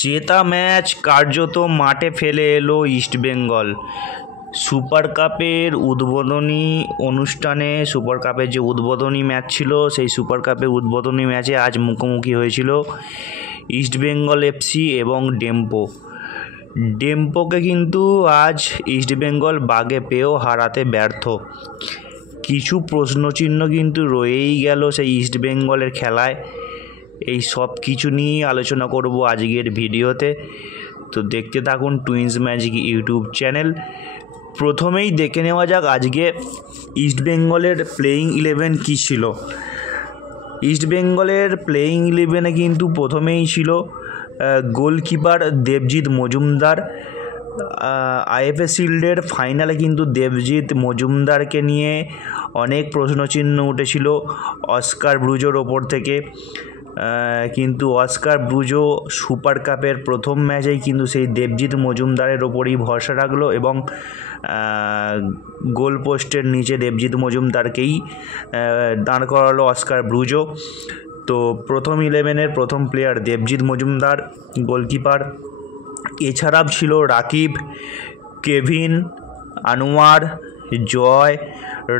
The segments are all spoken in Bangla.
জেতা ম্যাচ কার্যত মাঠে ফেলে এলো ইস্টবেঙ্গল। সুপার কাপের উদ্বোধনী অনুষ্ঠানে সুপার কাপের যে উদ্বোধনী ম্যাচ ছিল, সেই সুপার কাপের উদ্বোধনী ম্যাচে আজ মুখোমুখি হয়েছিল ইস্টবেঙ্গল এফসি এবং ডেম্পোকে কিন্তু আজ ইস্টবেঙ্গল বাগে পেয়েও হারাতে ব্যর্থ। কিছু প্রশ্নচিহ্ন কিন্তু রয়েই গেল সেই ইস্টবেঙ্গলের খেলায়। এই সব কিছু নিয়েই আলোচনা করব আজকের ভিডিওতে, তো দেখতে থাকুন টুইন্স ম্যাজিক ইউটিউব চ্যানেল। প্রথমেই দেখে নেওয়া যাক আজকে ইস্টবেঙ্গলের প্লেয়িং 11 কী ছিল। ইস্টবেঙ্গলের প্লেয়িং 11-এ কিন্তু প্রথমেই ছিল গোলকিপার দেবজিৎ মজুমদার। আইএফএ শিল্ডের ফাইনালে কিন্তু দেবজিৎ মজুমদারকে নিয়ে অনেক প্রশ্নচিহ্ন উঠেছিল অস্কার ব্রুজোর ওপর থেকে, কিন্তু অস্কার ব্রুজো সুপার কাপের প্রথম ম্যাচেই কিন্তু সেই দেবজিৎ মজুমদারের ওপরই ভরসা রাখলো এবং গোল পোস্টের নিচে দেবজিৎ মজুমদারকেই দাঁড় করালো অস্কার ব্রুজো। তো প্রথম 11-এর প্রথম প্লেয়ার দেবজিৎ মজুমদার গোলকিপার। এছাড়াও ছিল রাকিব, কেভিন, আনোয়ার, জয়,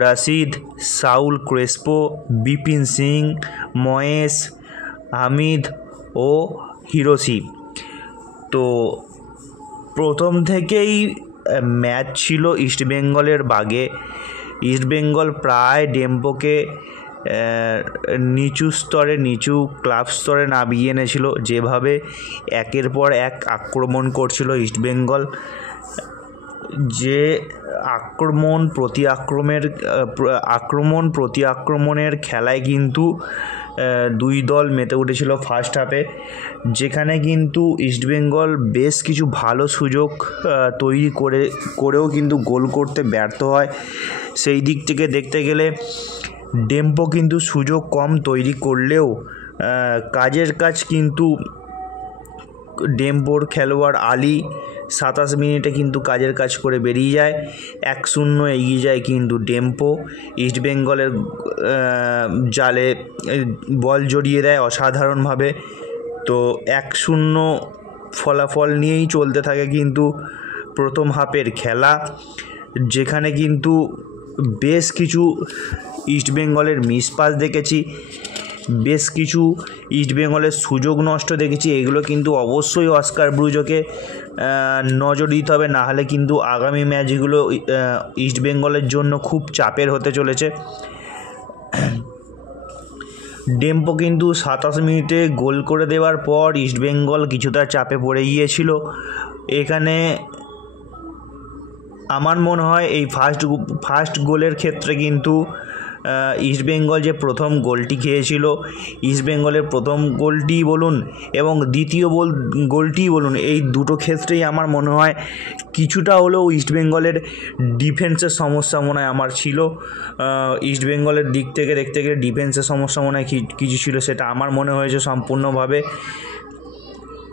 রশিদ, সাউল ক্রেসপো, বিপিন সিং, মহেশ, হামিদ ও হিরোশি। তো প্রথম থেকেই ম্যাচ ছিল ইস্টবেঙ্গলের বাগে। ইস্টবেঙ্গল প্রায় ডেম্পোকে নিচু ক্লাব স্তরে নামিয়ে এনেছিল। যেভাবে একের পর এক আক্রমণ করছিল ইস্টবেঙ্গল, যে আক্রমণ প্রতি আক্রমণের খেলায় কিন্তু দুই দল মেতে উঠেছিল ফার্স্ট হাফে, যেখানে কিন্তু ইস্টবেঙ্গল বেশ কিছু ভালো সুযোগ তৈরি করেও কিন্তু গোল করতে ব্যর্থ হয়। সেই দিক থেকে দেখতে গেলে ডেম্পো কিন্তু সুযোগ কম তৈরি করলেও কাজের কাজ কিন্তু ডেম্পোর খেলোয়াড় আলী 27 মিনিটে কিন্তু কাজের কাজ করে বেরিয়ে যায়। 1-0 এগিয়ে যায় কিন্তু ডেম্পো। ইস্টবেঙ্গলের জালে বল জড়িয়ে দেয় অসাধারণভাবে। তো 1-0 ফলাফল নিয়েই চলতে থাকে কিন্তু প্রথম হাফের খেলা, যেখানে কিন্তু বেশ কিছু ইস্টবেঙ্গলের মিসপাস দেখেছি, বেশ কিছু ইস্টবেঙ্গলের সুযোগ নষ্ট দেখেছি। এগুলো কিন্তু অবশ্যই অস্কার ব্রুজোকে নজর দিতে হবে, নাহলে কিন্তু আগামী ম্যাচগুলো ইস্টবেঙ্গলের জন্য খুব চাপের হতে চলেছে। ডেম্পো কিন্তু 27 মিনিটে গোল করে দেওয়ার পর ইস্টবেঙ্গল কিছুটা চাপে পড়ে গিয়েছিল। এখানে আমার মনে হয় এই ফার্স্ট গোলের ক্ষেত্রে কিন্তু ইস্টবেঙ্গল যে প্রথম গোলটি খেয়েছিল, ইস্টবেঙ্গলের প্রথম গোলটি বলুন এবং দ্বিতীয় গোলটি বলুন, এই দুটো ক্ষেত্রেই আমার মনে হয় কিছুটা হলেও ইস্টবেঙ্গলের ডিফেন্সের সমস্যা মনে হয় আমার ছিল। ইস্টবেঙ্গলের দিক থেকে দেখতে গেলে ডিফেন্সের সমস্যা মনে হয় কিছু ছিল, সেটা আমার মনে হয়েছে সম্পূর্ণভাবে।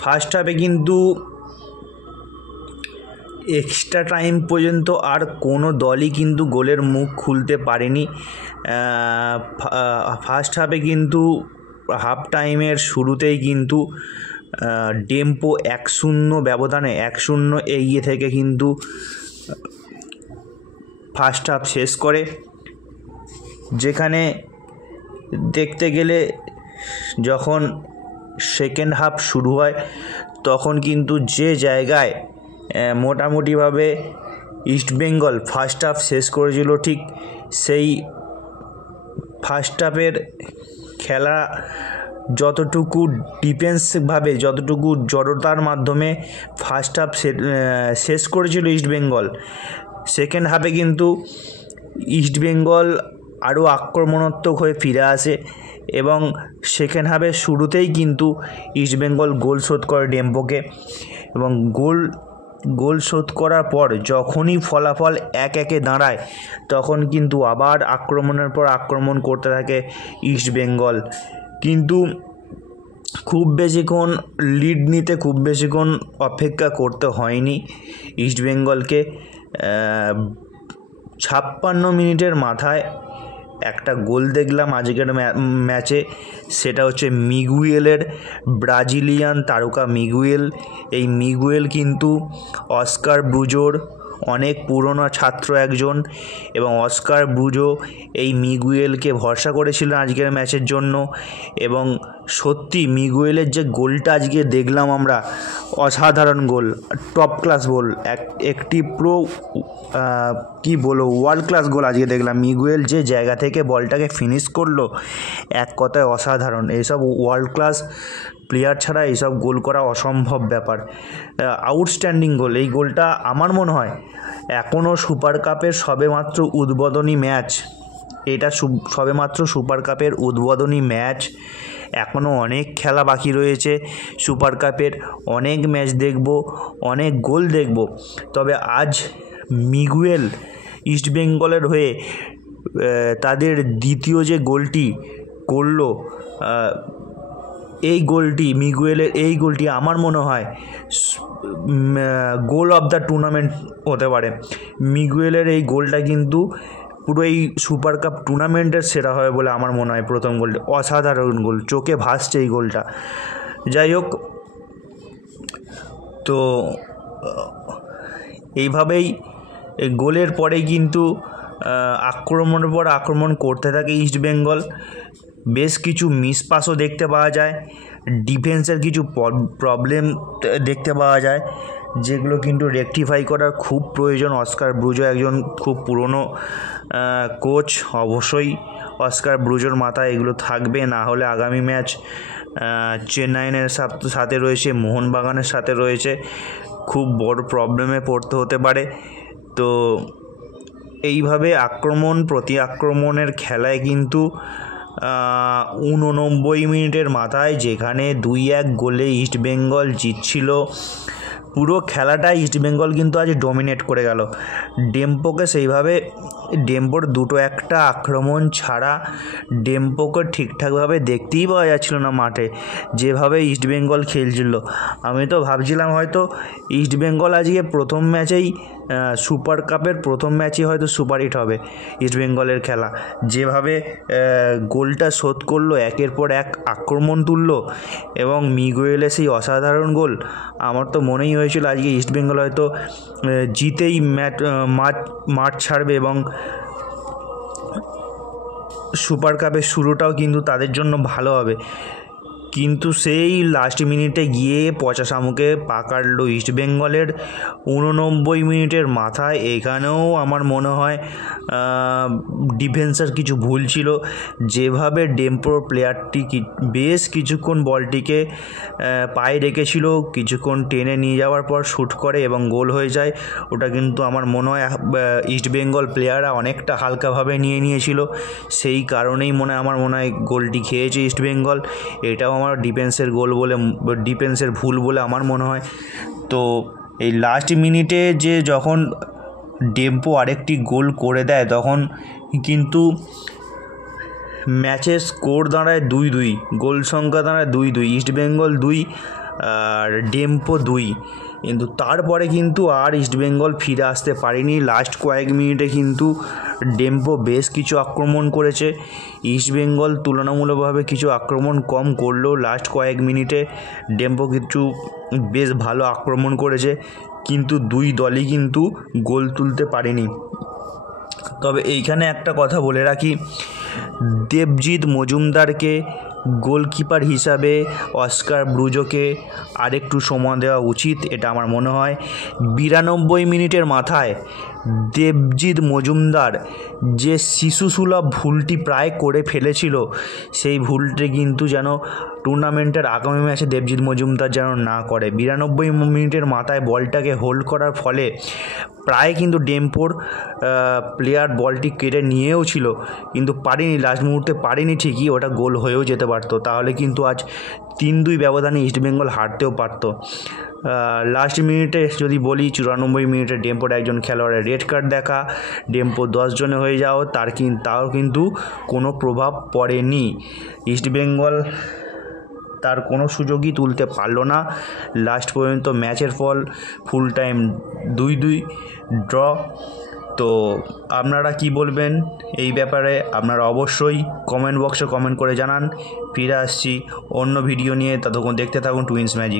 ফার্স্ট হাফে কিন্তু এক্সট্রা টাইম পর্যন্ত আর কোনো দলই কিন্তু গোলের মুখ খুলতে পারেনি। ফার্স্ট হাফে কিন্তু হাফ টাইমের শুরুতেই কিন্তু ডেম্পো 1-0 ব্যবধানে 1-0 এগিয়ে থেকে কিন্তু ফার্স্ট হাফ শেষ করে। যেখানে দেখতে গেলে যখন সেকেন্ড হাফ শুরু হয়, তখন কিন্তু যে জায়গায় মোটামুটিভাবে ইস্টবেঙ্গল ফার্স্ট হাফ শেষ করেছিল, ঠিক সেই ফার্স্ট হাফের খেলা যতটুকু ডিফেন্সভাবে, যতটুকু জড়তার মাধ্যমে ফার্স্ট হাফ শেষ করেছিল ইস্টবেঙ্গল, সেকেন্ড হাফে কিন্তু ইস্টবেঙ্গল আরও আক্রমণাত্মক হয়ে ফিরে আসে এবং সেকেন্ড হাফের শুরুতেই কিন্তু ইস্টবেঙ্গল গোল শোধ করে ডেম্পোকে। এবং গোল শোধ করার পর যখনই ফলাফল 1-1 দাঁড়ায়, তখন কিন্তু আবার আক্রমণের পর আক্রমণ করতে থাকে ইস্টবেঙ্গল। কিন্তু খুব বেশিক্ষণ লিড নিতে খুব বেশিক্ষণ অপেক্ষা করতে হয়নি ইস্টবেঙ্গলকে। 56 মিনিটের মাথায় একটা গোল দেখলাম আজকের ম্যাচে, সেটা হচ্ছে মিগুয়েলের, ব্রাজিলিয়ান তারকা মিগুয়েল। এই মিগুয়েল কিন্তু অস্কার ব্রুজোর অনেক পুরনো ছাত্র একজন, এবং অস্কার ব্রুজো এই মিগুয়েলকে ভরসা করেছিলেন আজকের ম্যাচের জন্য। এবং সত্যি মিগুয়েলের যে গোলটা আজকে দেখলাম আমরা, অসাধারণ গোল, টপ ক্লাস গোল, একটি প্রো কী বলবো ওয়ার্ল্ড ক্লাস গোল আজকে দেখলাম। মিগুয়েল যে জায়গা থেকে বলটাকে ফিনিশ করলো, এক কথায় অসাধারণ। এইসব ওয়ার্ল্ড ক্লাস প্লেয়ার ছাড়া এইসব গোল করা অসম্ভব ব্যাপার। আউটস্ট্যান্ডিং গোল। এই গোলটা আমার মনে হয় এখনও সুপার কাপের সবেমাত্র উদ্বোধনী ম্যাচ, এটা সবেমাত্র সুপার কাপের উদ্বোধনী ম্যাচ, এখনও অনেক খেলা বাকি রয়েছে সুপার কাপের, অনেক ম্যাচ দেখব, অনেক গোল দেখব। তবে আজ মিগুয়েল ইস্টবেঙ্গলের হয়ে তাদের দ্বিতীয় যে গোলটি করলো, এই গোলটি মিগুয়েলের, এই গোলটি আমার মনে হয় গোল অফ দ্য টুর্নামেন্ট হতে পারে। মিগুয়েলের এই গোলটা কিন্তু পুরো এই সুপার কাপ টুর্নামেন্টের সেরা হবে বলে আমার মনে হয়। প্রথম গোলটি অসাধারণ গোল, চোখে ভাসছে এই গোলটা। যাই হোক, তো এইভাবেই গোলের পরে কিন্তু আক্রমণের পর আক্রমণ করতে থাকে ইস্টবেঙ্গল। বেশ কিছু মিস পাসও দেখতে পাওয়া যায়, ডিফেন্সের কিছু প্রবলেম দেখতে পাওয়া যায়, যেগুলো কিন্তু রেকটিফাই করার খুব প্রয়োজন। অস্কার ব্রুজো একজন খুব পুরনো কোচ, অবশ্যই অস্কার ব্রুজোর মাথায় এগুলো থাকবে, না হলে আগামী ম্যাচ চেন্নাইয়ের সাথে রয়েছে, মোহনবাগানের সাথে রয়েছে, খুব বড় প্রবলেমে পড়তে হতে পারে। তো এইভাবে আক্রমণ প্রতি আক্রমণের খেলায় কিন্তু 89 মিনিটের মাথায় যেখানে 2-1 গোলে ইস্টবেঙ্গল জিতছিল, পুরো খেলাটাই ইস্টবেঙ্গল কিন্তু আজ ডমিনেট করে গেল। ডেম্পোকে সেইভাবে, ডেম্পোর দুটো একটা আক্রমণ ছাড়া ডেম্পোকে ঠিকঠাকভাবে দেখতেই পাওয়া যাচ্ছিল না মাঠে, যেভাবে ইস্টবেঙ্গল খেলছিল। আমি তো ভাবছিলাম হয়তো ইস্টবেঙ্গল আজকে প্রথম ম্যাচেই, সুপার কাপের প্রথম ম্যাচই হয়তো সুপারহিট হবে ইস্টবেঙ্গলের খেলা। যেভাবে গোলটা শোধ করলো, একের পর এক আক্রমণ তুললো, এবং মিগুয়েলের সেই অসাধারণ গোল, আমার তো মনেই হয়েছিল আজকে ইস্টবেঙ্গল হয়তো জিতেই মাঠ ছাড়বে, এবং সুপার কাপের শুরুটাও কিন্তু তাদের জন্য ভালো হবে। কিন্তু সেই লাস্ট মিনিটে গিয়ে পচা শামুকে পা কাটলো ইস্টবেঙ্গলের 89 মিনিটের মাথায়। এখানেও আমার মনে হয় ডিফেন্সের কিছু ভুল ছিল, যেভাবে ডেম্পোর প্লেয়ারটি বেশ কিছুক্ষণ বলটিকে পায়ে রেখেছিল, কিছুক্ষণ টেনে নিয়ে যাওয়ার পর শ্যুট করে এবং গোল হয়ে যায়। ওটা কিন্তু আমার মনে হয় ইস্টবেঙ্গল প্লেয়াররা অনেকটা হালকাভাবে নিয়েছিল, সেই কারণেই আমার মনে হয় গোলটি খেয়েছে ইস্টবেঙ্গল। এটাও আমার ডিফেন্সের ভুল বলে আমার মনে হয়। তো এই লাস্ট মিনিটে যে যখন ডেম্পো আরেকটি গোল করে দেয়, তখন কিন্তু ম্যাচের স্কোর দাঁড়ায় 2-2, গোল সংখ্যা দাঁড়ায় 2-2, ইস্টবেঙ্গল 2 আর ডেম্পো 2। কিন্তু তারপরে কিন্তু আর ইস্টবেঙ্গল ফিরে আসতে পারেনি। লাস্ট কয়েক মিনিটে কিন্তু ডেম্পো বেশ কিছু আক্রমণ করেছে, ইস্টবেঙ্গল তুলনামূলকভাবে কিছু আক্রমণ কম করলেও লাস্ট কয়েক মিনিটে ডেম্পো কিছু বেশ ভালো আক্রমণ করেছে, কিন্তু দুই দলই কিন্তু গোল তুলতে পারেনি। তবে এইখানে একটা কথা বলে রাখি, দেবজিৎ মজুমদারকে গোলকিপার হিসাবে অস্কার ব্রুজোকে আরেকটু সময় দেওয়া উচিত, এটা আমার মনে হয়। 92 মিনিটের মাথায় দেবজিৎ মজুমদার যে শিশুসুলভ ভুলটি প্রায় করে ফেলেছিল, সেই ভুলটি কিন্তু যেন টুর্নামেন্টের আগামী ম্যাচে দেবজিৎ মজুমদার যেন না করে। 92 মিনিটের মাথায় বলটাকে হোল্ড করার ফলে প্রায় কিন্তু ডেম্পোর প্লেয়ার বলটি কেড়ে নিয়েও ছিল, কিন্তু পারেনি, লাস্ট মুহূর্তে পারেনি ঠিকই, ওটা গোল হয়েও যেতে পারতো। তাহলে কিন্তু আজ 3-2 ব্যবধানে ইস্টবেঙ্গল হারতেও পারতো। লাস্ট মিনিটে যদি বলি, 94 মিনিটে ডেম্পোর একজন খেলোয়াড়ের রেড কার্ড দেখা, ডেম্পো 10 জনে হয়ে যাও, তাও কিন্তু কোনো প্রভাব পড়েনি। ইস্টবেঙ্গল তার কোনো সুযোগই তুলতে পারলো না লাস্ট পর্যন্ত। ম্যাচের ফল ফুল টাইম 2-2 ড্র। তো আপনারা কি বলবেন এই ব্যাপারে আপনারা অবশ্যই কমেন্ট বক্সে কমেন্ট করে জানান। ফিরে আসছি অন্য ভিডিও নিয়ে, ততক্ষণ দেখতে থাকুন টুইন্স ম্যাজিক।